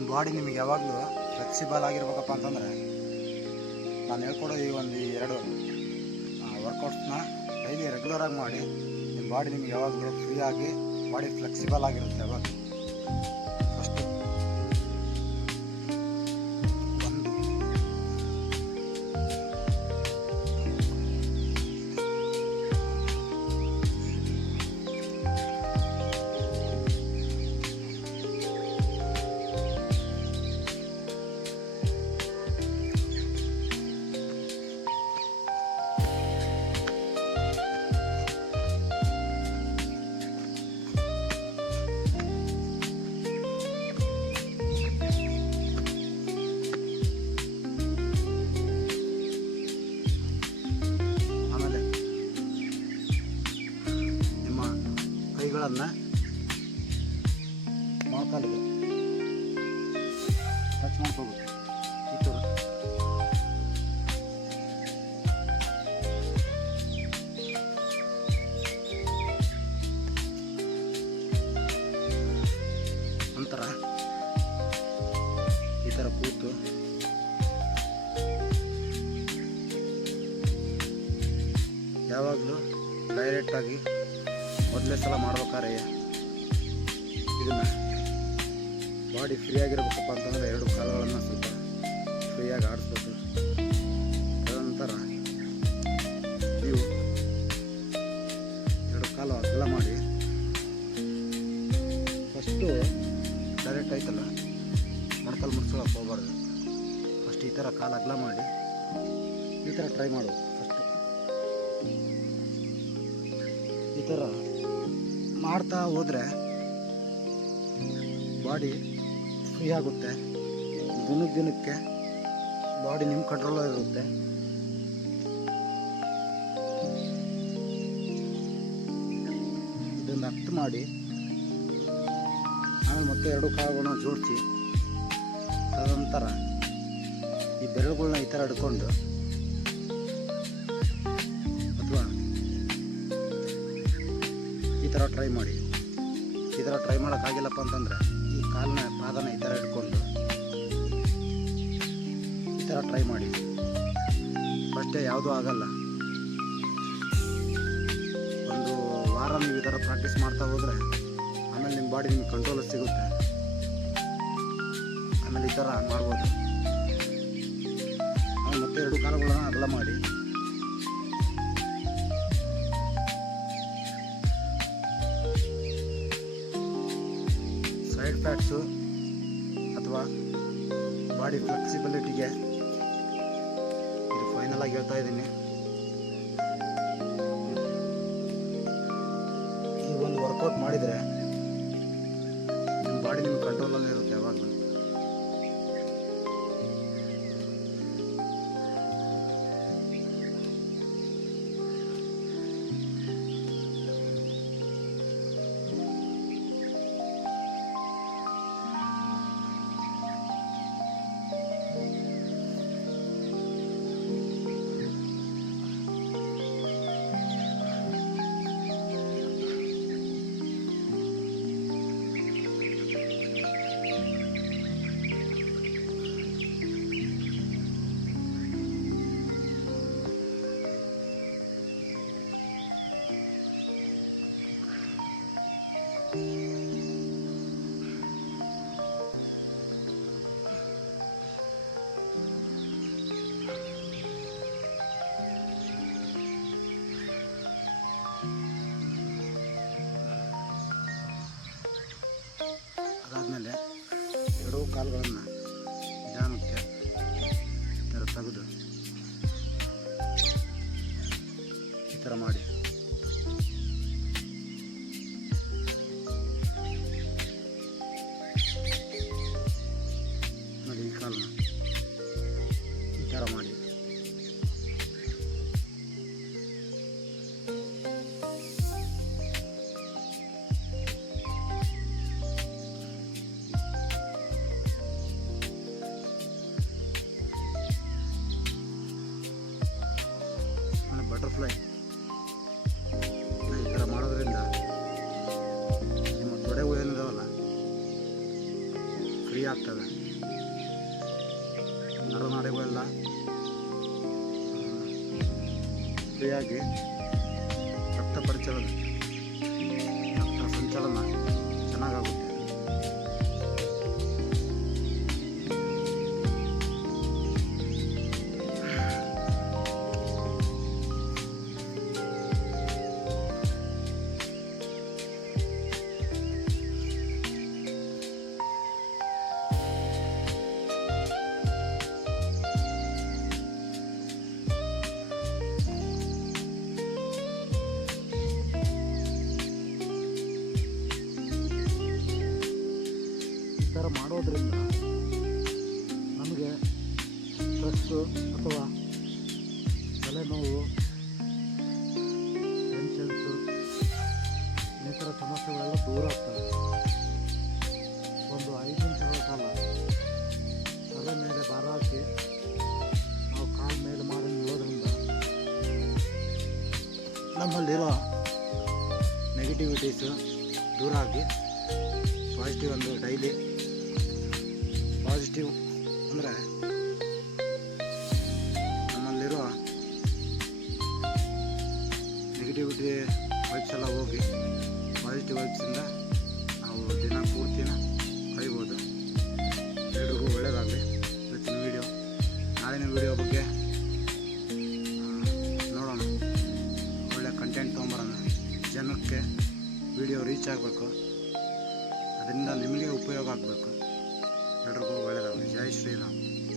ನಿಮ್ಮ ಬಾಡಿ ನಿಮಗೆ ಯಾವಾಗಲೂ ಫ್ಲೆಕ್ಸಿಬಲ್ ಆಗಿರ್ಬೇಕಪ್ಪ ಅಂತಂದರೆ ನಾನು ಹೇಳ್ಕೊಡೋ ಈ ಒಂದು 2 ವರ್ಕೌಟ್ಸ್ನ ಡೈಲಿ ರೆಗ್ಯುಲರಾಗಿ ಮಾಡಿ ನಿಮ್ಮ ಬಾಡಿ ನಿಮಗೆ ಯಾವಾಗಲೂ ಫ್ರೀಯಾಗಿ ಬಾಡಿ ಫ್ಲೆಕ್ಸಿಬಲ್ ಆಗಿರುತ್ತೆ. ಯಾವಾಗ ಫಸ್ಟು ಕೈಗಳನ್ನು ಮೊಳಕಾಲಿಗೆ ಟಚ್ ಮಾಡ್ಕೋಬೇಕು. ಈ ಥರ ನಂತರ ಈ ಥರ ಕೂತು ಯಾವಾಗಲೂ ಡೈರೆಕ್ಟಾಗಿ ಮೊದಲೇ ಸಲ ಮಾಡ್ಬೇಕಾದ್ರೆ ಇದನ್ನು ಬಾಡಿ ಫ್ರೀಯಾಗಿರ್ಬೇಕಪ್ಪ ಅಂತಂದರೆ 2 ಕಾಲುಗಳನ್ನು ಸ್ವಲ್ಪ ಫ್ರೀಯಾಗಿ ಆಡಿಸ್ಬೇಕು. ತದನಂತರ ನೀವು 2 ಕಾಲು ಅಗಲ ಮಾಡಿ ಫಸ್ಟು ಡೈರೆಕ್ಟ್ ಆಯ್ತಲ್ಲ ಮೊಣಕಾಲು ಮುಡ್ಸ್ಕೊಳಕ್ಕೆ ಹೋಗ್ಬಾರ್ದು. ಫಸ್ಟ್ ಈ ಥರ ಕಾಲು ಅಗಲ ಮಾಡಿ ಈ ಥರ ಟ್ರೈ ಮಾಡು. ಫಸ್ಟು ಈ ಥರ ಮಾಡ್ತಾ ಹೋದರೆ ಬಾಡಿ ಫ್ರೀ ಆಗುತ್ತೆ. ದಿನಕ್ಕೆ ಬಾಡಿ ನಿಮ್ಮ ಕಂಟ್ರೋಲಲ್ಲಿ ಇರುತ್ತೆ. ಇದನ್ನು ಅರ್ಥ ಮಾಡಿ ಆಮೇಲೆ ಮತ್ತೆ 2 ಕಾಲುಗಳನ್ನ ಜೋಡಿಸಿ ತದನಂತರ ಈ ಬೆರಳುಗಳನ್ನ ಈ ಥರ ಹಿಡ್ಕೊಂಡು ಅಥವಾ ಈ ಥರ ಟ್ರೈ ಮಾಡಿ. ಈ ಥರ ಟ್ರೈ ಮಾಡೋಕ್ಕಾಗಿಲ್ಲಪ್ಪ ಅಂತಂದರೆ ಈ ಕಾಲನ್ನ ಪಾದನ ಈ ಥರ ಹಿಡ್ಕೊಂಡು ಈ ಥರ ಟ್ರೈ ಮಾಡಿ. ಫಸ್ಟೇ ಯಾವುದೂ ಆಗಲ್ಲ. ಒಂದು ವಾರ ನೀವು ಈ ಥರ ಪ್ರಾಕ್ಟೀಸ್ ಮಾಡ್ತಾ ಹೋದರೆ ಆಮೇಲೆ ನಿಮ್ಮ ಬಾಡಿ ನಿಮ್ಗೆ ಕಂಟ್ರೋಲ್ ಸಿಗುತ್ತೆ. ಆಮೇಲೆ ಈ ಥರ ಮಾಡ್ಬೋದು. ಆಮೇಲೆ ಮತ್ತೆ 2 ಕಾಲುಗಳನ್ನ ಅಗಲ ಮಾಡಿ ಸೈಡ್ ಫ್ಯಾಟ್ಸು ಅಥವಾ ಬಾಡಿ ಫ್ಲೆಕ್ಸಿಬಿಲಿಟಿಗೆ ಇದು ಫೈನಲ್ ಆಗಿ ಹೇಳ್ತಾ ಇದ್ದೀನಿ. ಈ ಒಂದು ವರ್ಕೌಟ್ ಮಾಡಿದರೆ ನಿಮ್ಮ ಬಾಡಿ ನಿಮ್ಮ ಕಂಟ್ರೋಲಲ್ಲಿ ಇರುತ್ತೆ ಯಾವಾಗಲೂ. ಅದಾದಮೇಲೆ 2 ಕಾಲುಗಳನ್ನು ನಿಧಾನಕ್ಕೆ ಈ ಥರ ತೆಗೆದು ಈ ಥರ ಮಾಡಿ ನೋಡಿ. ಈ ಕಾಲನ್ನ ಈ ಥರ ಮಾಡಿ ಬಟರ್ಫ್ಲೈ ಈ ಥರ ಮಾಡೋದ್ರಿಂದ ನಿಮ್ಮ ತೊಡೆಗಳು ಏನಿದಾವಲ್ಲ ಫ್ರೀ ಆಗ್ತದೆ. ನರನಾಡಿಗಳೆಲ್ಲ ಫ್ರೀಯಾಗಿ ರಕ್ತ ಸಂಚಲನ ಚೆನ್ನಾಗಾಗುತ್ತೆ. ಈ ಥರ ಮಾಡೋದ್ರಿಂದ ನಮಗೆ ಸ್ಟ್ರೆಸ್ಸು ಅಥವಾ ತಲೆನೋವು, ಟೆನ್ಷನ್ಸು ಇನ್ನಿತರ ಸಮಸ್ಯೆಗಳೆಲ್ಲ ದೂರ ಆಗ್ತವೆ. ಒಂದು 5 ನಿಮಿಷಗಳ ಕಾಲ ತಲೆ ಮೇಲೆ ಭಾರ ಹಾಕಿ ನಾವು ಕಾಲ ಮೇಲೆ ಮಾಡಿ ನಿಲ್ಲೋದ್ರಿಂದ ನಮ್ಮಲ್ಲಿರೋ ನೆಗೆಟಿವಿಟೀಸು ದೂರ ಆಗಿ ಪಾಸಿಟಿವ್ ಒಂದು ಡೈಲಿ ಪಾಸಿಟಿವ್ ಅಂದರೆ ನಮ್ಮಲ್ಲಿರೋ ನೆಗೆಟಿವಿಟಿ ವೈಬ್ಸ್ ಎಲ್ಲ ಹೋಗಿ ಪಾಸಿಟಿವ್ ವೈಬ್ಸಿಂದ ನಾವು ದಿನ ಪೂರ್ತಿನ ಕಳಿಬೋದು. ಎಲ್ರಿಗೂ ಒಳ್ಳೆಯದಾಗಲಿ. ಇವತ್ತಿನ ವಿಡಿಯೋ, ನಾಳಿನ ವಿಡಿಯೋ ಬಗ್ಗೆ ನೋಡೋಣ. ಒಳ್ಳೆ ಕಂಟೆಂಟ್ ತೊಗೊಂಬರೋಣ. ಜನಕ್ಕೆ ವಿಡಿಯೋ ರೀಚ್ ಆಗಬೇಕು, ಅದರಿಂದ ನಿಮಗೆ ಉಪಯೋಗ ಆಗಬೇಕು. ಎಲ್ರಿಗೂ ಒಳ್ಳೆಯದಾಗಲಿ. ಜೈ ಶ್ರೀರಾಮ್.